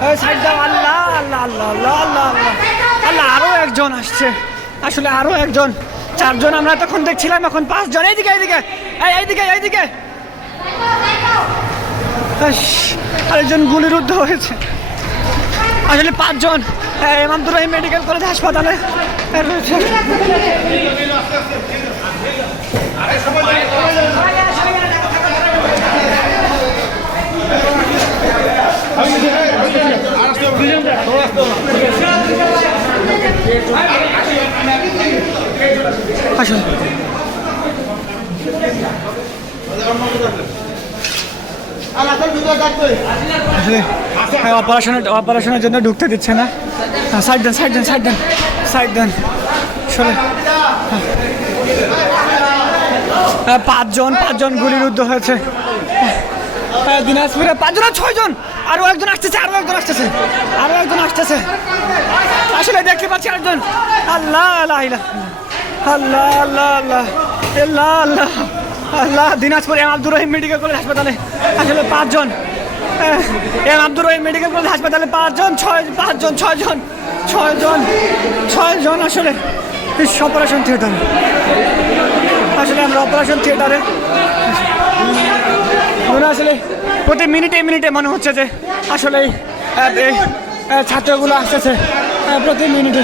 Side দাও, আল্লাহ আল্লাহ আল্লাহ আল্লাহ আল্লাহ আল্লাহ। আল্লাহ আরও একজন আসছে। আসলে আরও একজন। চারজন আমরা তখন দেখছিলাম, এখন পাঁচজন। এইদিকে এইদিকে। এই, এইদিকে এইদিকে। আরেকজন গুলিরুদ্ধ হয়েছে। আসলে পাঁচজন। আব্দুর রহিম মেডিকেল কলেজ হাসপাতালে রয়েছে। আসুন। হ্যাঁ, অপারেশনের জন্য ঢুকতে দিচ্ছে না। হ্যাঁ, সাইড দেন সাইড দেন সাইড দেন সাইড দেন। হ্যাঁ, পাঁচজন পাঁচজন গুলিরুদ্ধ হয়েছে। হ্যাঁ, দিনাজপুরে পাঁচজন ছয়জন আরও একজন আসতেছে আরও একজন আসতেছে আরও একজন আসতেছে। আসলে পাচ্ছি একজন Allah Allah Allah Allah. Allah Allah Allah. Allah, Dinajpur M Abdur Rahim medical college হাসপাতালে আসলে পাঁচজন। M Abdur Rahim medical college হাসপাতালে পাঁচজন, ছয়, পাঁচজন, ছয়জন ছয়জন ছয়জন আসলে অপারেশন থিয়েটার। আসলে আমরা অপারেশন থিয়েটারে। মনে আসলে প্রতি মিনিটে মিনিটে মনে হচ্ছে যে আসলে ছাত্রগুলো আসতেছে। প্রতি মিনিটে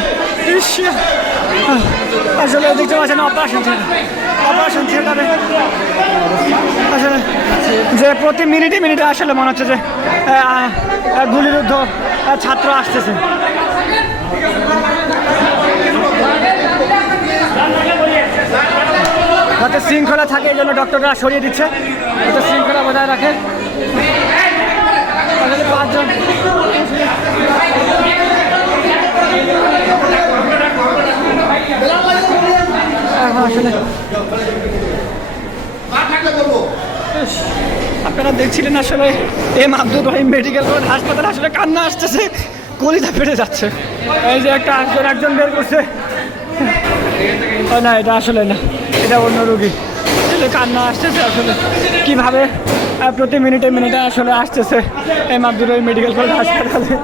আসলে দেখতে পাচ্ছেন, অপারেশন থিয়েটার। অপারেশন থিয়েটারে। আসলে যে প্রতি মিনিটে মিনিটে আসলে মনে হচ্ছে যে গুলিরুদ্ধ ছাত্র আসতেছে। যাতে শৃঙ্খলা থাকে, এই জন্য ডক্টররা সরিয়ে দিচ্ছে। যাতে শৃঙ্খলা বজায় রাখে আসলে পাঁচজন আসলে আপনারা দেখছিলেন আসলে M Abdur Rahim medical college হাসপাতালে আসলে কান্না আসতেছে কলিজা ফেটে যাচ্ছে। এই যে একটা একজন একজন বের করছে। না, এটা আসলে না, এটা অন্য রুগী। আসলে কান্না আসতেছে আসলে। কীভাবে প্রতি মিনিটে মিনিটে আসলে আসতেছে M Abdur Rahim medical college হাসপাতালে।